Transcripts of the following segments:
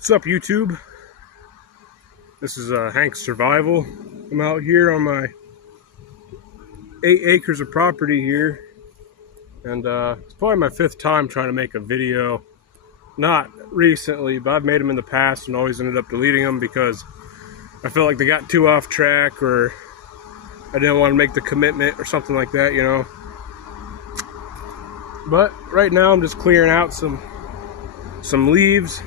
What's up, YouTube? This is Hank's Survival. I'm out here on my 8 acres of property here, and it's probably my 5th time trying to make a video. Not recently, but I've made them in the past and always ended up deleting them because I felt like they got too off track, or I didn't want to make the commitment or something like that, you know. But right now I'm just clearing out some leaves.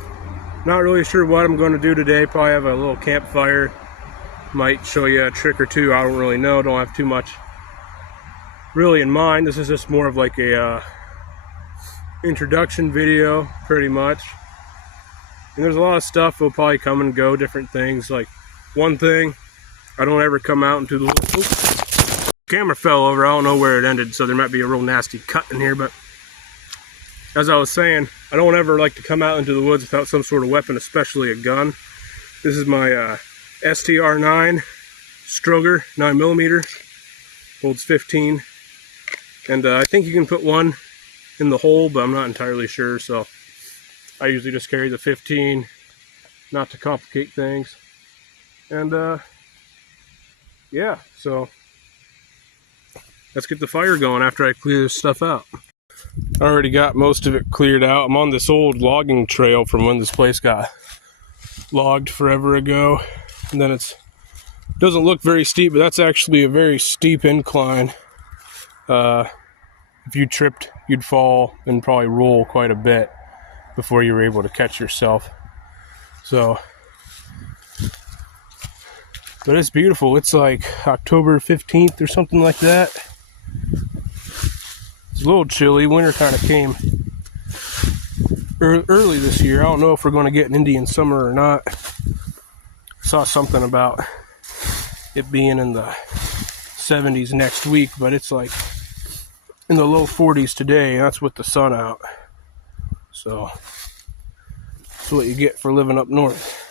Not really sure what I'm going to do today. Probably have a little campfire. Might show you a trick or two. I don't really know. Don't have too much really in mind. This is just more of like a introduction video, pretty much. And there's a lot of stuff will probably come and go, different things. Like one thing, I don't ever come out into the little... Oops. Camera fell over. I don't know where it ended, so there might be a real nasty cut in here, but as I was saying, I don't ever like to come out into the woods without some sort of weapon, especially a gun. This is my STR9 Stroger 9mm, holds 15, and I think you can put one in the hole, but I'm not entirely sure, so I usually just carry the 15, not to complicate things. And yeah, so let's get the fire going after I clear this stuff out. I already got most of it cleared out. I'm on this old logging trail from when this place got logged forever ago. And then it doesn't look very steep, but that's actually a very steep incline. If you tripped, you'd fall and probably roll quite a bit before you were able to catch yourself. So, but it's beautiful. It's like October 15th or something like that. It's a little chilly. Winter kind of came early this year. I don't know if we're going to get an Indian summer or not. I saw something about it being in the 70s next week, but it's like in the low 40s today. That's with the sun out. So that's what you get for living up north.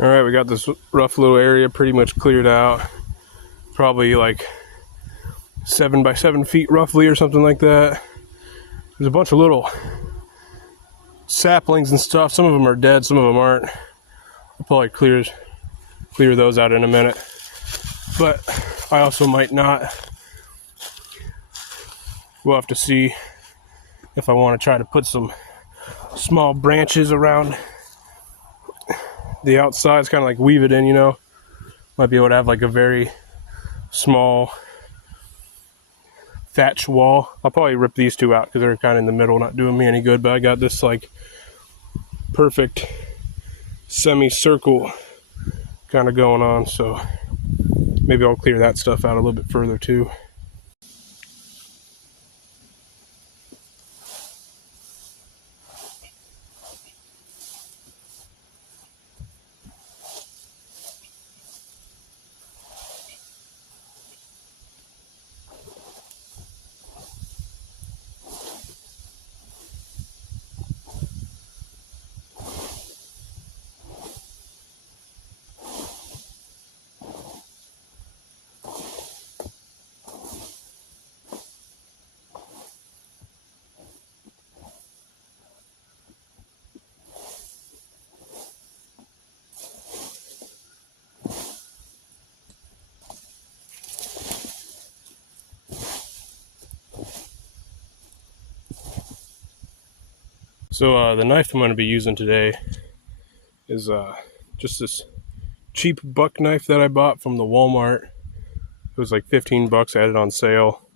Alright, we got this rough little area pretty much cleared out. Probably like 7 by 7 feet roughly or something like that. There's a bunch of little saplings and stuff. Some of them are dead, some of them aren't. I'll probably clear those out in a minute. But I also might not. We'll have to see if I want to try to put some small branches around the outside. It's kind of like weave it in, you know. Might be able to have like a very small thatch wall. I'll probably rip these two out because they're kind of in the middle, not doing me any good. But I got this like perfect semicircle kind of going on, so maybe I'll clear that stuff out a little bit further too. So the knife I'm going to be using today is just this cheap buck knife that I bought from the Walmart. It was like 15 bucks. I had it on sale.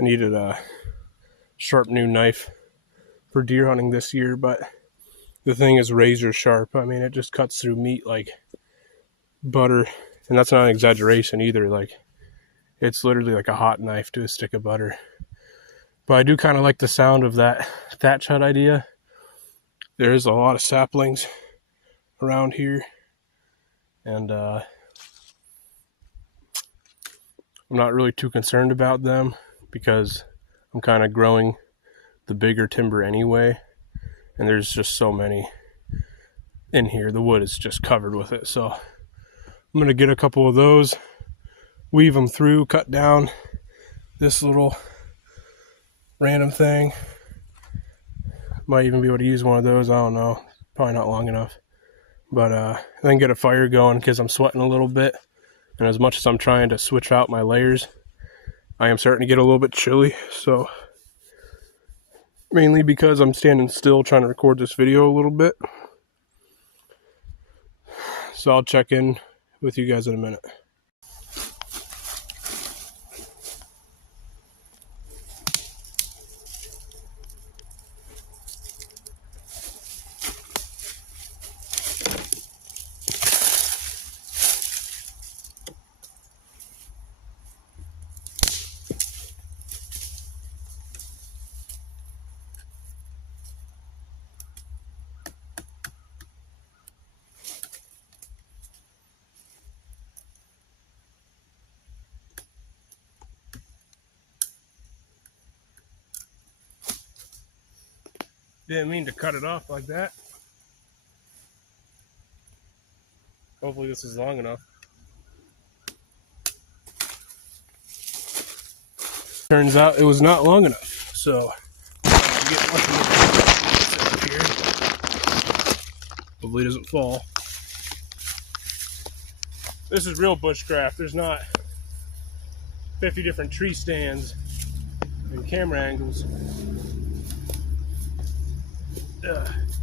I needed a sharp new knife for deer hunting this year, but the thing is razor sharp. I mean, it just cuts through meat like butter, and that's not an exaggeration either. Like, it's literally like a hot knife to a stick of butter. But I do kind of like the sound of that thatch hut idea. There's a lot of saplings around here, and I'm not really too concerned about them because I'm kind of growing the bigger timber anyway, and there's just so many in here. The wood is just covered with it, so I'm gonna get a couple of those, weave them through, cut down this little random thing. Might even be able to use one of those, I don't know, probably not long enough. But then get a fire going because I'm sweating a little bit, and as much as I'm trying to switch out my layers, I am starting to get a little bit chilly. So mainly because I'm standing still trying to record this video a little bit. So I'll check in with you guys in a minute. Didn't mean to cut it off like that. Hopefully this is long enough. Turns out it was not long enough, so hopefully it doesn't fall. This is real bushcraft. There's not 50 different tree stands and camera angles.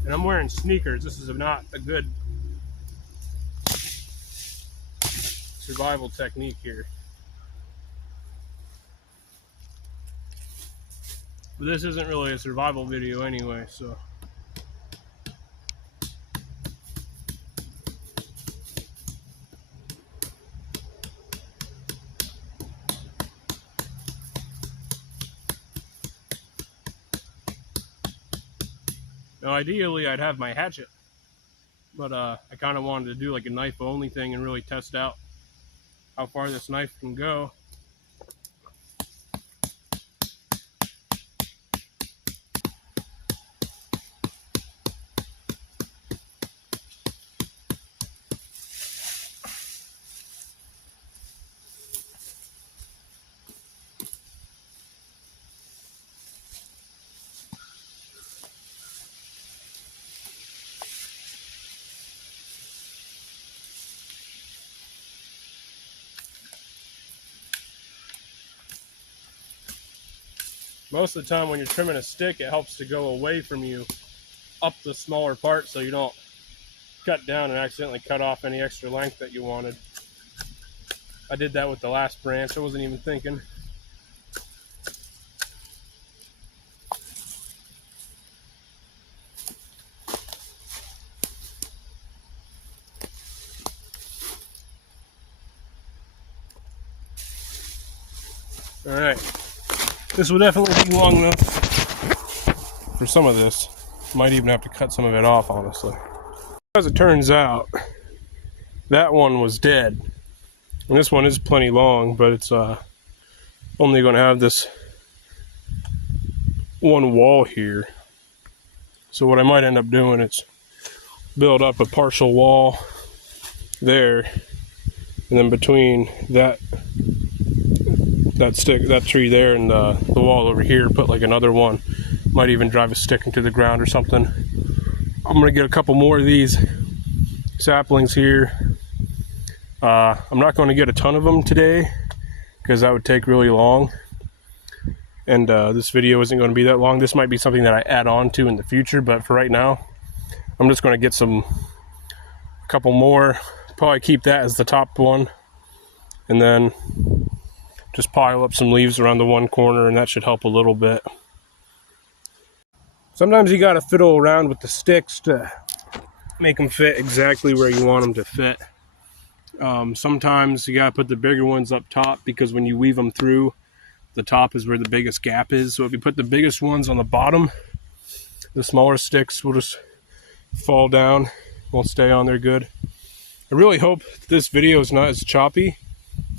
And I'm wearing sneakers. This is not a good survival technique here. But this isn't really a survival video anyway, so. Now ideally I'd have my hatchet, but I kind of wanted to do like a knife only thing and really test out how far this knife can go. Most of the time when you're trimming a stick, it helps to go away from you up the smaller part so you don't cut down and accidentally cut off any extra length that you wanted. I did that with the last branch. I wasn't even thinking. All right. This will definitely be long enough for some of this. Might even have to cut some of it off, honestly. As it turns out, that one was dead. And this one is plenty long, but it's only going to have this one wall here. So what I might end up doing is build up a partial wall there, and then between that tree there and the wall over here, put like another one. Might even drive a stick into the ground or something. I'm gonna get a couple more of these saplings here. I'm not going to get a ton of them today because that would take really long, and this video isn't going to be that long. This might be something that I add on to in the future, but for right now I'm just going to get a couple more, probably keep that as the top one, and then just pile up some leaves around the one corner, and that should help a little bit. Sometimes you got to fiddle around with the sticks to make them fit exactly where you want them to fit. Sometimes you got to put the bigger ones up top because when you weave them through, the top is where the biggest gap is. So if you put the biggest ones on the bottom, the smaller sticks will just fall down, won't stay on there good. I really hope this video is not as choppy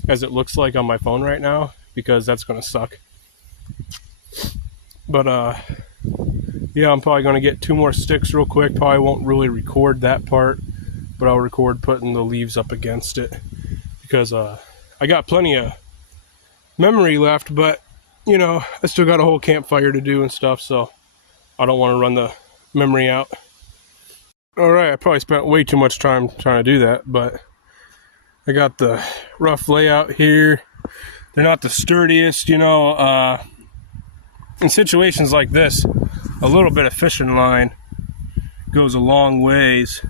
as it looks like on my phone right now, because that's gonna suck. But yeah, I'm probably gonna get 2 more sticks real quick. Probably won't really record that part, but I'll record putting the leaves up against it, because I got plenty of memory left, but you know, I still got a whole campfire to do and stuff, so I don't want to run the memory out. Alright, I probably spent way too much time trying to do that, but I got the rough layout here. They're not the sturdiest, you know. In situations like this, a little bit of fishing line goes a long ways,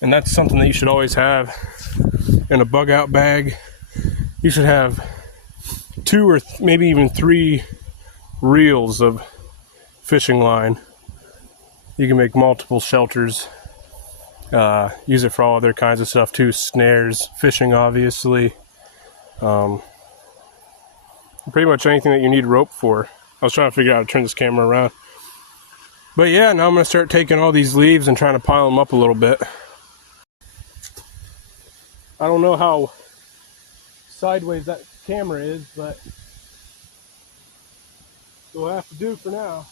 and that's something that you should always have in a bug out bag. You should have 2 or maybe even 3 reels of fishing line. You can make multiple shelters. Use it for all other kinds of stuff too. Snares, fishing, obviously. Pretty much anything that you need rope for. I was trying to figure out how to turn this camera around. But yeah, now I'm going to start taking all these leaves and trying to pile them up a little bit. I don't know how sideways that camera is, but we'll have to do for now.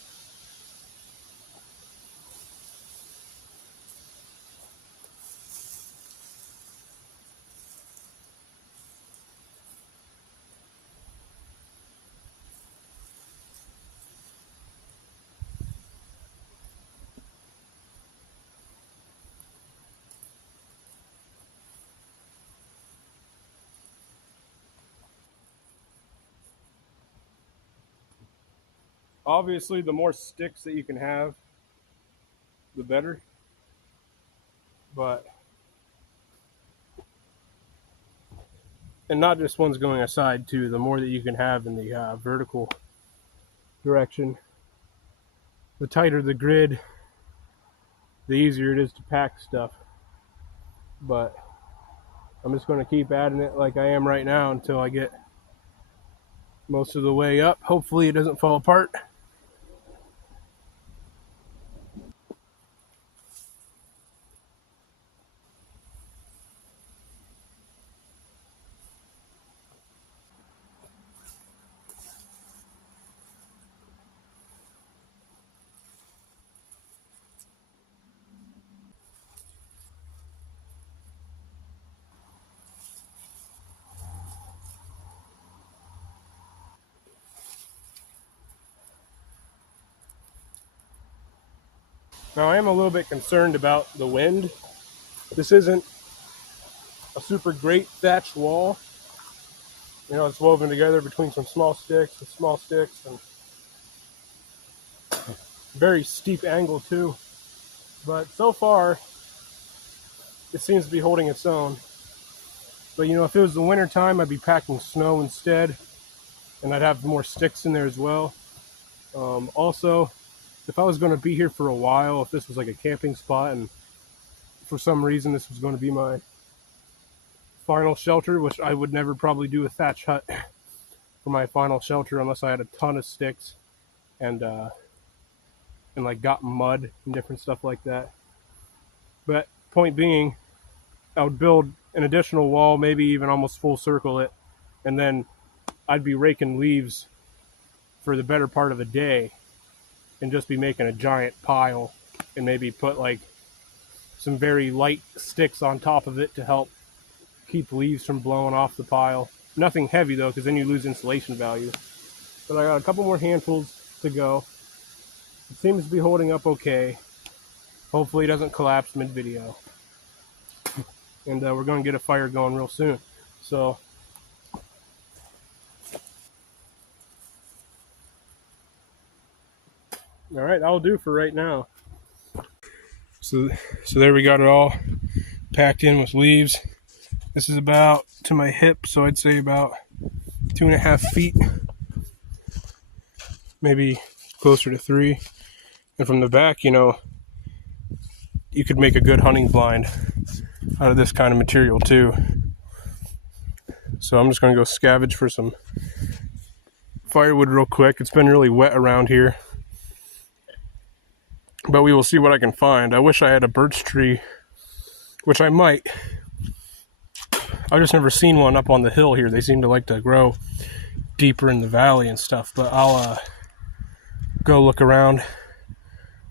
Obviously, the more sticks that you can have, the better. But, and not just ones going aside too, the more that you can have in the vertical direction, the tighter the grid, the easier it is to pack stuff. But I'm just going to keep adding it like I am right now until I get most of the way up. Hopefully it doesn't fall apart. Now I am a little bit concerned about the wind. This isn't a super great thatch wall. You know, it's woven together between some small sticks and very steep angle too. But so far, it seems to be holding its own. But you know, if it was the winter time, I'd be packing snow instead, and I'd have more sticks in there as well. Also, if I was going to be here for a while, if this was like a camping spot and for some reason this was going to be my final shelter, which I would never probably do a thatch hut for my final shelter unless I had a ton of sticks and like got mud and different stuff like that. But point being, I would build an additional wall, maybe even almost full circle it, and then I'd be raking leaves for the better part of a day and just be making a giant pile and maybe put like some very light sticks on top of it to help keep leaves from blowing off the pile. Nothing heavy though, because then you lose insulation value. But I got a couple more handfuls to go. It seems to be holding up okay. Hopefully it doesn't collapse mid-video. And we're going to get a fire going real soon. So all right, that'll do for right now. So there we got it all packed in with leaves. This is about to my hip, so I'd say about 2.5 feet, maybe closer to 3. And from the back, you know, you could make a good hunting blind out of this kind of material too. So I'm just going to go scavenge for some firewood real quick. It's been really wet around here. But we will see what I can find. I wish I had a birch tree, which I might. I've just never seen one up on the hill here. They seem to like to grow deeper in the valley and stuff. But I'll go look around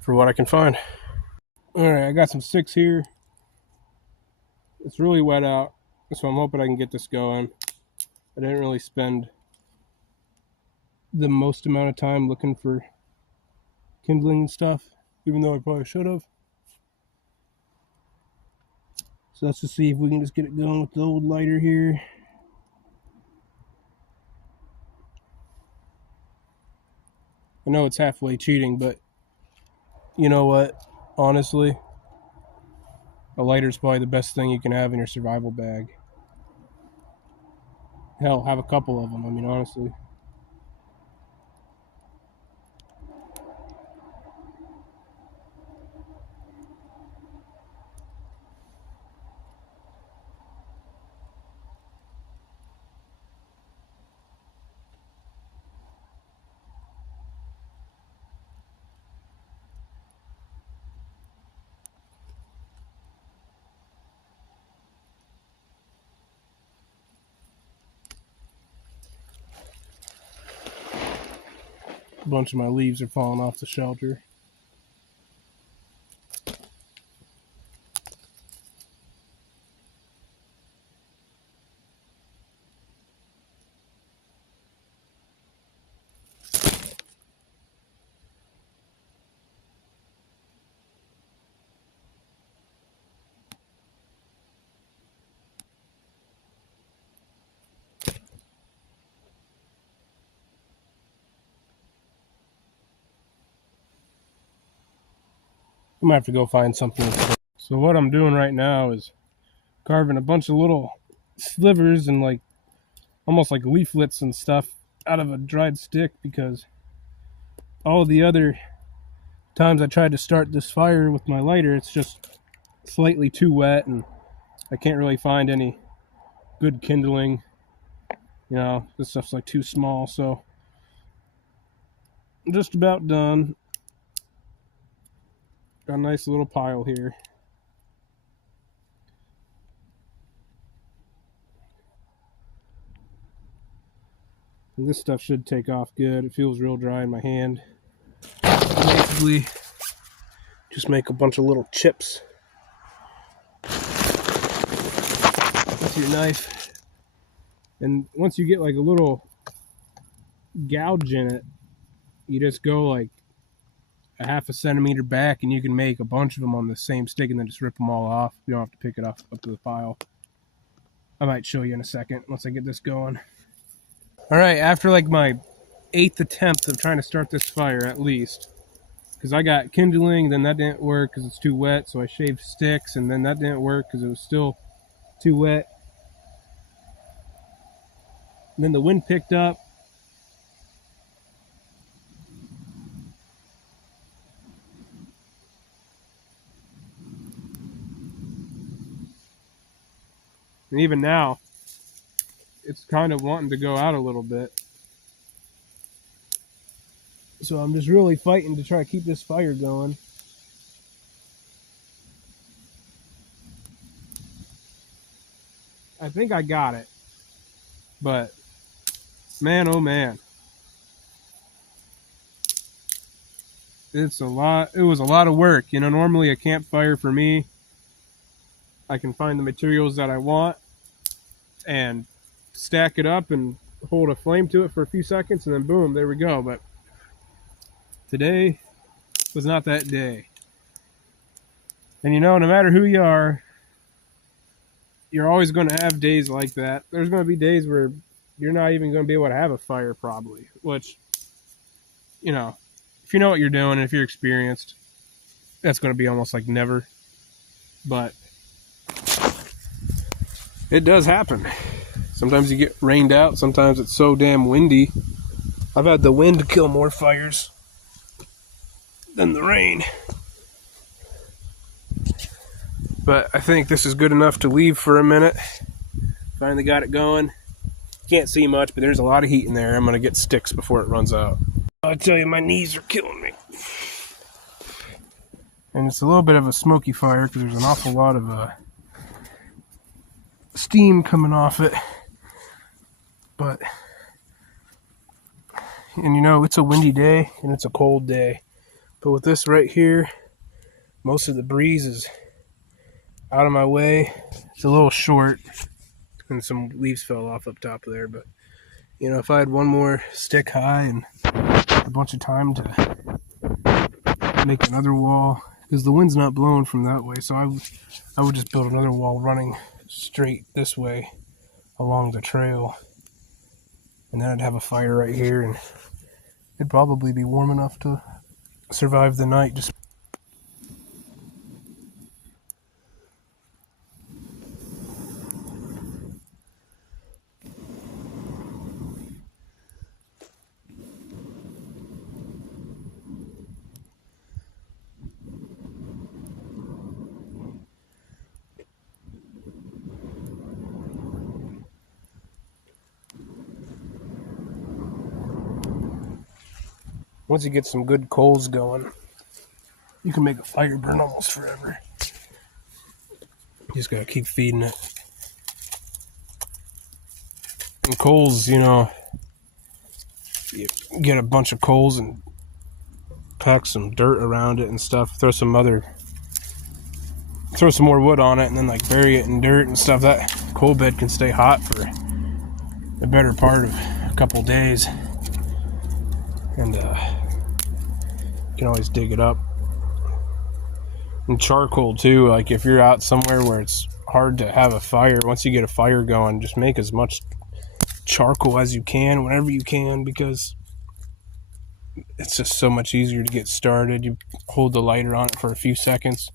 for what I can find. Alright, I got some sticks here. It's really wet out, so I'm hoping I can get this going. I didn't really spend the most amount of time looking for kindling and stuff, even though I probably should have. So let's just see if we can just get it going with the old lighter here. I know it's halfway cheating, but you know what? Honestly, a lighter is probably the best thing you can have in your survival bag. Hell, have a couple of them, I mean, honestly. A bunch of my leaves are falling off the shelter. I'm gonna have to go find something. So what I'm doing right now is carving a bunch of little slivers and like almost like leaflets and stuff out of a dried stick, because all the other times I tried to start this fire with my lighter, it's just slightly too wet and I can't really find any good kindling. You know, this stuff's like too small, so I'm just about done. Got a nice little pile here. And this stuff should take off good. It feels real dry in my hand. Basically, just make a bunch of little chips with your knife. And once you get like a little gouge in it, you just go like a half a centimeter back and you can make a bunch of them on the same stick and then just rip them all off. You don't have to pick it up to the pile. I might show you in a second once I get this going. Alright, after like my 8th attempt of trying to start this fire at least, because I got kindling, then that didn't work because it's too wet, so I shaved sticks, and then that didn't work because it was still too wet. And then the wind picked up. And even now, it's kind of wanting to go out a little bit. So I'm just really fighting to try to keep this fire going. I think I got it. But, man, oh man. It was a lot of work. You know, normally a campfire for me, I can find the materials that I want and stack it up and hold a flame to it for a few seconds and then boom, there we go. But today was not that day. And you know, no matter who you are, you're always going to have days like that. There's going to be days where you're not even going to be able to have a fire probably, which, you know, if you know what you're doing and if you're experienced, that's going to be almost like never. But it does happen. Sometimes you get rained out. Sometimes it's so damn windy. I've had the wind kill more fires than the rain. But I think this is good enough to leave for a minute. Finally got it going. can't see much, but there's a lot of heat in there. I'm going to get sticks before it runs out. I tell you, my knees are killing me. And it's a little bit of a smoky fire because there's an awful lot of steam coming off it. But, and you know, it's a windy day and it's a cold day. But with this right here, most of the breeze is out of my way. It's a little short and some leaves fell off up top of there. But, you know, if I had one more stick high and a bunch of time to make another wall, because the wind's not blowing from that way, so I would just build another wall running straight this way along the trail, and then I'd have a fire right here, and it'd probably be warm enough to survive the night. Just once you get some good coals going, you can make a fire burn almost forever. You just gotta keep feeding it. And coals, you know, you get a bunch of coals and pack some dirt around it and stuff. Throw some more wood on it, and then like bury it in dirt and stuff. That coal bed can stay hot for the better part of a couple days, and you can always dig it up. And charcoal too, like if you're out somewhere where it's hard to have a fire, once you get a fire going, just make as much charcoal as you can whenever you can, because it's just so much easier to get started. You hold the lighter on it for a few seconds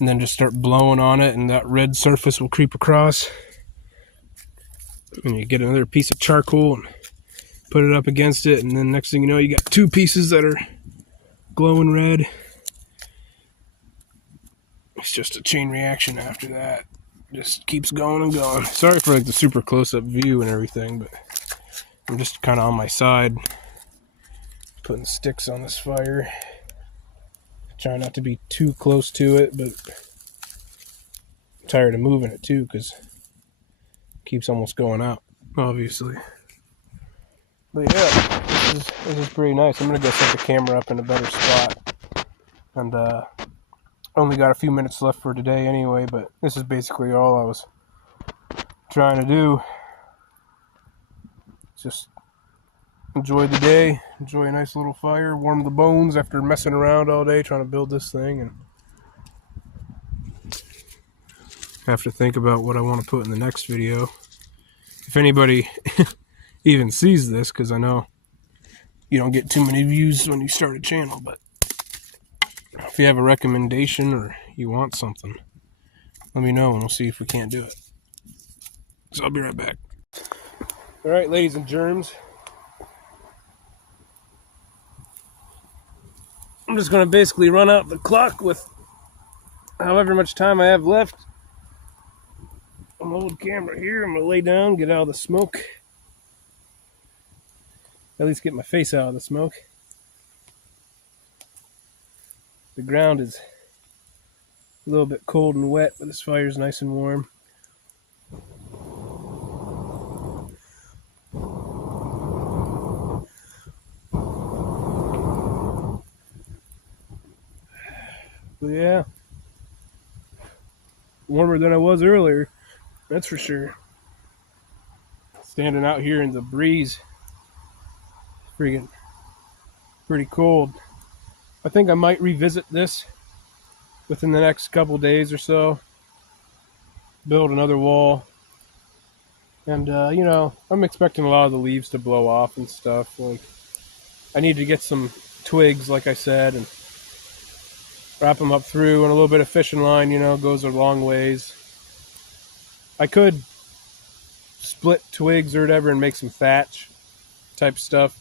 and then just start blowing on it, and that red surface will creep across, and you get another piece of charcoal and put it up against it, and then next thing you know, you got two pieces that are glowing red. It's just a chain reaction after that. Just keeps going and going. Sorry for like the super close-up view and everything, but I'm just kind of on my side putting sticks on this fire. Trying not to be too close to it, but I'm tired of moving it too because it keeps almost going out, obviously. But yeah, this is pretty nice. I'm going to go set the camera up in a better spot. And only got a few minutes left for today anyway, but this is basically all I was trying to do. Just enjoy the day, enjoy a nice little fire, warm the bones after messing around all day trying to build this thing, and have to think about what I want to put in the next video. If anybody even sees this, because I know you don't get too many views when you start a channel, but if you have a recommendation or you want something, let me know and we'll see if we can't do it. So I'll be right back. Alright, ladies and germs, I'm just going to basically run out the clock with however much time I have left. I'm going to hold the camera here. I'm going to lay down, get out of the smoke. At least get my face out of the smoke. The ground is a little bit cold and wet, but this fire is nice and warm. But yeah, warmer than I was earlier, that's for sure. Standing out here in the breeze, freaking pretty cold. I think I might revisit this within the next couple days or so, build another wall, and you know, I'm expecting a lot of the leaves to blow off and stuff. Like, I need to get some twigs, like I said, and wrap them up through, and a little bit of fishing line, you know, goes a long ways. I could split twigs or whatever and make some thatch type stuff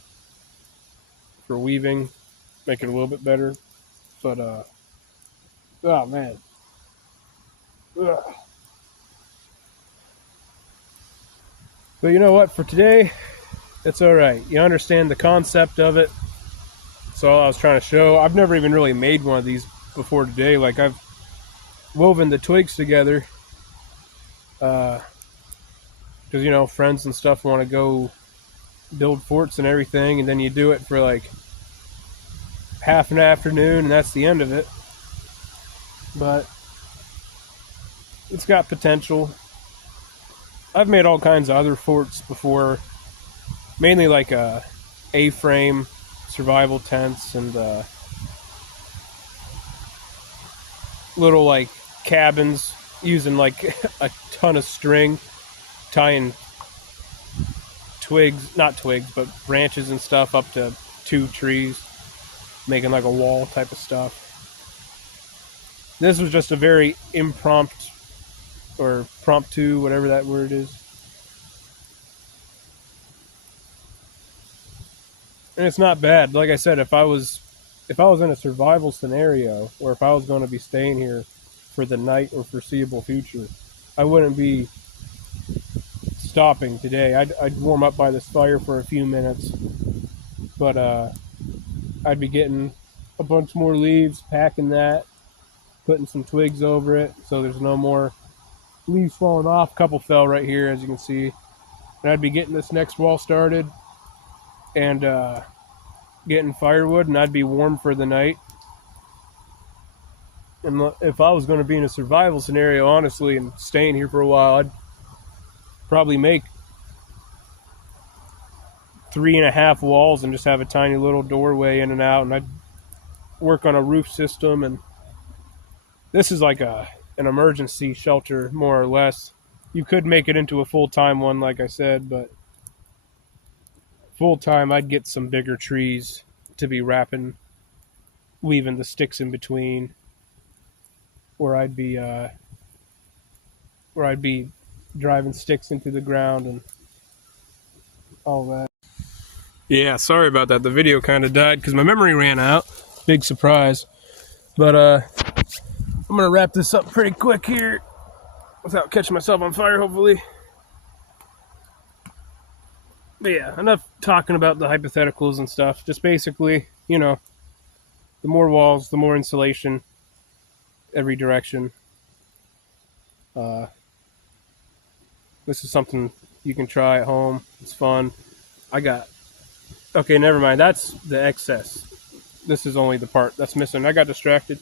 for weaving, make it a little bit better. But oh man, ugh. But you know what? For today, it's all right. You understand the concept of it. That's all I was trying to show. I've never even really made one of these before today. Like, I've woven the twigs together because, you know, friends and stuff want to go build forts and everything, and then you do it for like half an afternoon and that's the end of it. But it's got potential. I've made all kinds of other forts before, mainly like A-frame survival tents and little like cabins using like a ton of string, tying twigs, not twigs, but branches and stuff up to 2 trees, making like a wall type of stuff. This was just a very impromptu, or promptu, whatever that word is. And it's not bad. Like I said, if I was in a survival scenario, or if I was going to be staying here for the night or foreseeable future, I wouldn't be stopping today. I'd warm up by this fire for a few minutes, but I'd be getting a bunch more leaves, packing that, putting some twigs over it so there's no more leaves falling off. A couple fell right here, as you can see. And I'd be getting this next wall started and getting firewood, and I'd be warm for the night. And if I was going to be in a survival scenario, honestly, and staying here for a while, I'd probably make 3.5 walls and just have a tiny little doorway in and out, and I'd work on a roof system. And this is like an emergency shelter, more or less. You could make it into a full-time one, like I said, but full-time, I'd get some bigger trees to be weaving the sticks in between, or I'd be driving sticks into the ground and all that. Yeah, sorry about that. The video kind of died because my memory ran out. Big surprise. But I'm going to wrap this up pretty quick here without catching myself on fire, hopefully. But yeah, enough talking about the hypotheticals and stuff. Just basically, you know, the more walls, the more insulation, every direction. This is something you can try at home. It's fun. Okay, never mind. That's the excess. This is only the part that's missing. I got distracted.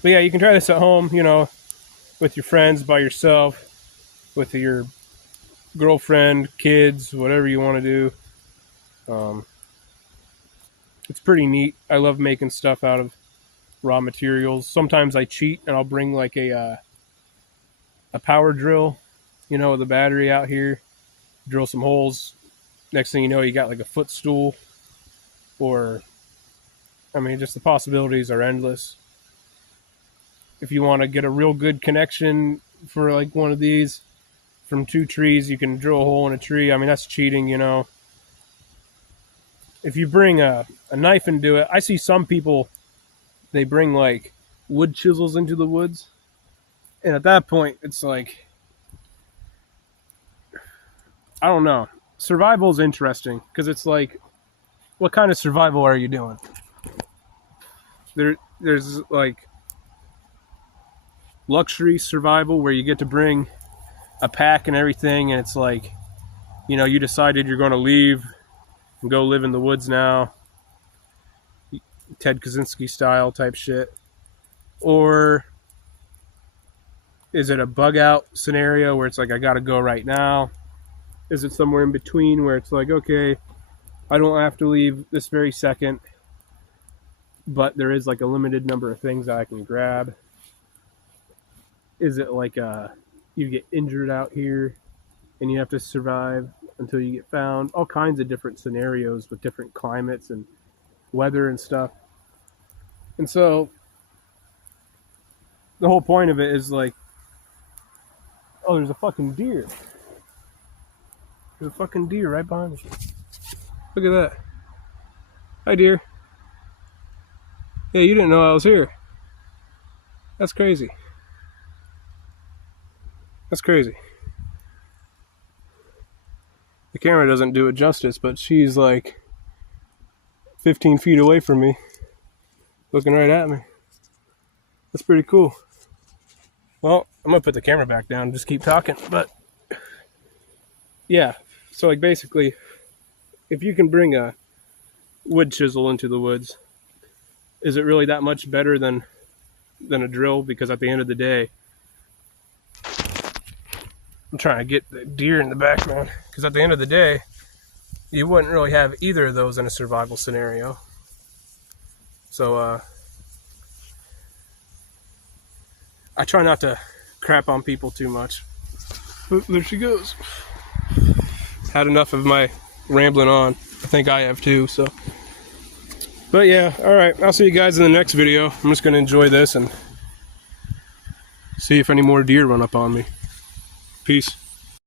But yeah, you can try this at home, you know, with your friends, by yourself, with your girlfriend, kids, whatever you want to do. It's pretty neat. I love making stuff out of raw materials. Sometimes I cheat and I'll bring like a power drill, you know, with a battery out here, drill some holes. Next thing you know, you got like a footstool, or, I mean, just the possibilities are endless. If you want to get a real good connection for like one of these from 2 trees, you can drill a hole in a tree. I mean, that's cheating, you know. If you bring a knife and do it, I see some people, they bring like wood chisels into the woods. And at that point, it's like, I don't know. Survival is interesting because it's like, what kind of survival are you doing? There's like luxury survival where you get to bring a pack and everything, and it's like, you know, you decided you're going to leave and go live in the woods now, Ted Kaczynski style type shit. Or is it a bug out scenario where it's like, I gotta go right now? Is it somewhere in between where it's like, okay, I don't have to leave this very second, but there is like a limited number of things that I can grab? Is it like you get injured out here and you have to survive until you get found? All kinds of different scenarios with different climates and weather and stuff. And so the whole point of it is like, oh, there's a fucking deer. There's a fucking deer right behind me. Look at that. Hi, deer. Yeah, you didn't know I was here. That's crazy. That's crazy. The camera doesn't do it justice, but she's like 15 feet away from me, looking right at me. That's pretty cool. Well, I'm gonna put the camera back down and just keep talking, but yeah, so like basically, if you can bring a wood chisel into the woods, is it really that much better than a drill? Because at the end of the day, I'm trying to get the deer in the background, because at the end of the day, you wouldn't really have either of those in a survival scenario. So I try not to crap on people too much. Oop, there she goes. Had enough of my rambling on. I think I have too, so. But yeah, alright, I'll see you guys in the next video. I'm just going to enjoy this and see if any more deer run up on me. Peace.